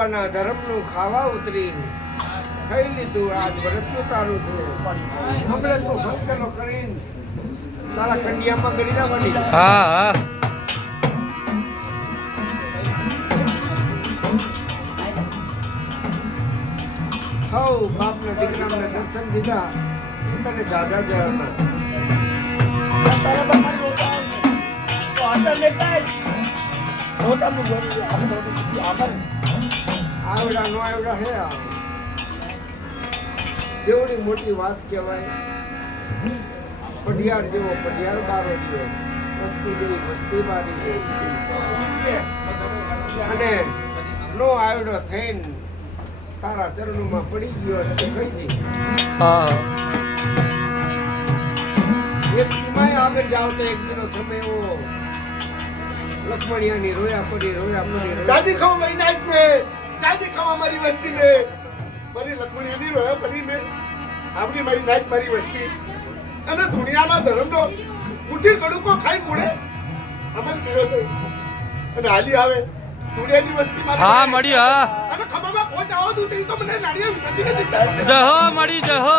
દેવાના ધર્મનું ખાવા ઉતરી ખાઈ લીધું આજ વ્રતનું તારું છે હમણે તું સંકલ્પ કરીને તારા કંડિયામાં ગળી જવાની. હા હા હવ બાપને દીકરાને દર્શન દીધા એ તને જાજા જવાના. આવડા નો આવડા હે આ. જેવડી મોટી વાત કહેવાય. પઢિયાર જેવો પઢિયાર બારો ગયો, મસ્તી દેવી મસ્તી બારી ગઈ અને નો આવડો થઈને તારા ચરણોમાં પડી ગયો અને કઈ ગઈ. હા એક સીમાએ આગળ જાવ તો એક દિનો સમય એવો લક્ષ્મણિયાની રોયા પડી ચાજી ખાવા મહિના જ ને ચાજી ખાવા મારી વસ્તી ને મારી લક્ષ્મણિયાની રોયા પડી ને આપણી મારી નાચ મારી વસ્તી અને દુનિયાના ધર્મનો મુઠ્ઠી ગણુકો ખાઈ મૂળે અમલ કર્યો છે અને હાલી આવે દુનિયાની વસ્તી માં હા મળી હા અને ખમામાં કોઈ જાવ દઉં તો મને નાળિયા વિસર્જીને દીકતા જહો મળી જહો.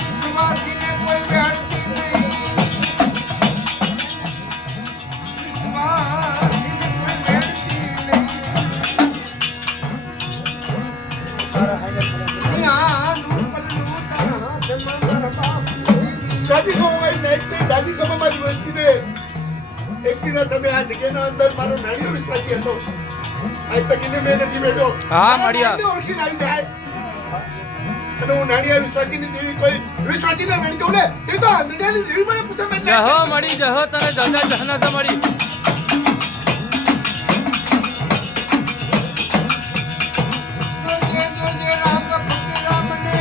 વિશ્વાસીને કોઈ વેણતી નહીં. વિશ્વાસીને કોઈ વેણતી નહીં. નિહાળું પલ્લું તારા હાથમાં મારા બાપની. ચાજી ખાવા મારી નાચ ને ચાજી ખાવા મારી વસ્તી ને એક દિના સમય આ જગ્યાના અંદર મારો નાળિયો વિશ્વાસી હતો આજ તકીને મેં નથી બેઠો. હા, મળ્યા. નાળિયાને ઓળખીને આવી જાય અને હું નાળિયા વિશ્વાસીની દેવી કોઈ વિશ્વાસીને વેણી દઉં ને તે તો આંધળિયાની દેવી મને પૂછે મેં જહો મળી જહો તને દાદા જહના મળી. જોજે જોજે રામ ભક્તિ રામને.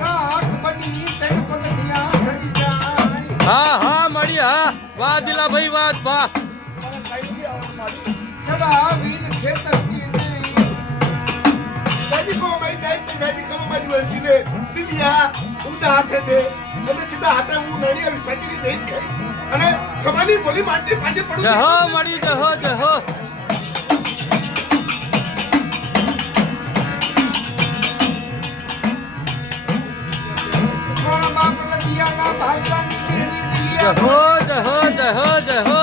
રાખ બની તન પગથિયા સડી જાય. હા હા મળી હા. વાહ દિલાભાઈ વાહ વાહ. ચડાવીન ખેતરથી નહીં. ચાજી ખાવા મારી નાચ ને ચાજી ખાવા મારી વસ્તી ને દિલિયા ઉમદા હાથે દે અને સીધા હાથે હું નાળિયા વિશ્વાસીની દેવી ખાઈ અને ખમાની બોલી મારતી પાછી પડું જહો મળી જહો જહો. મારા બાપ લગિયાના ભાગલાની દેવી દિલિયા. જહો જહો જહો જહો.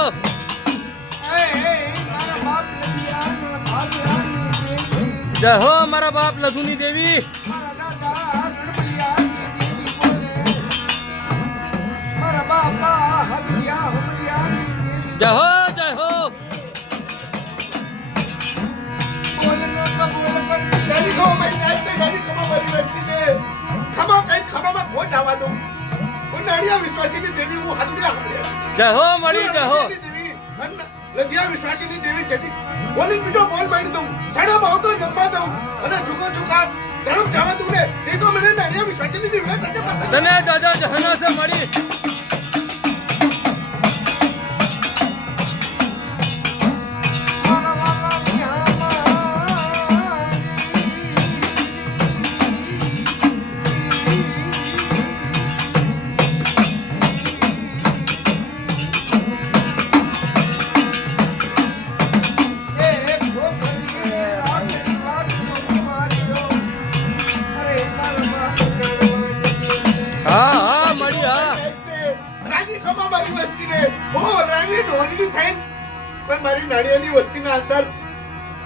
મારા બાપ લગિયાના ભાગલાની દેવી. જહો મારા બાપ લધુની દેવી. મારા દાદા રણબલિયાની દેવી બોલે. મારા બાપા હરિયા હમલિયાની દેવી. જહો જહો. બોલનો કબૂલ કરતી. ચાજી ખાવા મારી નાચ ને ચાજી ખાવા મારી વસ્તી ને ખમા કઈ ખમામાં ખોટ આવવા દઉં હું નાળિયા વિશ્વાસીની દેવી હું હાથુડિયા હાંભળ્યા. જહો મળી જહો. દેવી અને લગિયા વિશ્વાસીની દેવી છતી બોલીને બીજો બોલ મારી દઉં સાડા ભાવ તો નમવા દઉં અને જુગો જુગા ધર્મ જવા દઉં ને તે તો મને નાળિયા વિશ્વાસીની દેવી તને દાદા જહના મળી. મારા વાલાની હા હા મળી હા. રાજી ખમા મારી વસ્તીને હો રાણી ઢોલડી થઈને પણ મારી નાળિયાની વસ્તીના અંદર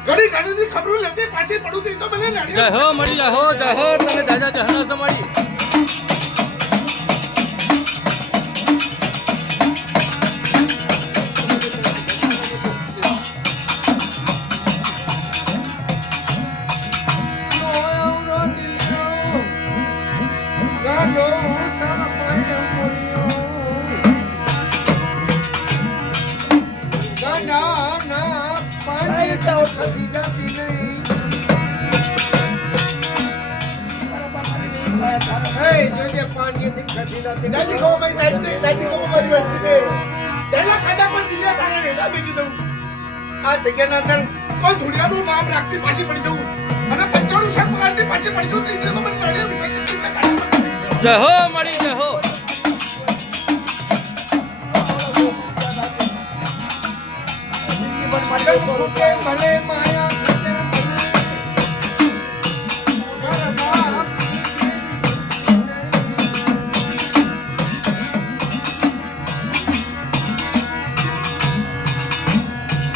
ઘડી ઘડીની ખબરો લેતી પાછી પડું તો મને નાળિયા જહો મળી જહો જહો તને દાદા જહના મળી. જાજી ખમા મારી નાચતે જાજી ખમા મારી વસ્તીને ચાલા ખાડા પર દિલ્યા તારા રેડા મેકી દઉં આ જગ્યાના અંદર કોઈ ધુડિયાનું નામ રાખતી પાછી પડી દઉં અને 95 શાક મારતી પાછી પડી દઉં તો મને નાળિયા વિશ્વાસી જહો મળી જહો. ખૂટે ભલે માયા ખૂટે ભલે મારા બાપની દેવી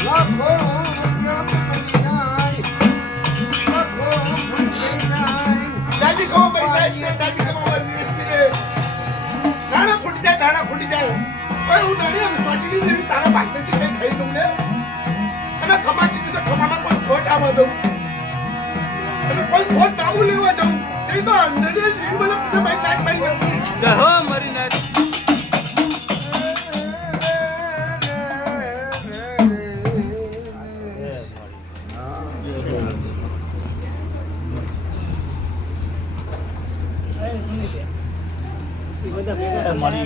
લાખો રત્ન પડી જાય લાખો ફૂટે જાય જાજી ખવા મરી જાય છે, જાજી ખવા મારી વસ્તી ને દાણા ફૂટી જાય, દાણા ફૂટી જાય. કોઈ હું નાની વિશ્વાસી જેવી તારા ભાગને છે કઈ ખાઈ દઉં ને અને ખમા કીધું છે ખમામાં કોઈ ખોટ આવવા દઉં અને કોઈ ખોટ ટામું લેવા જાઉં તે તો અંદરે લીલ મને પૂછે ભાઈ નાચ મારી વસ્તી જય હો મારી નાચ બધા ભેગા મારી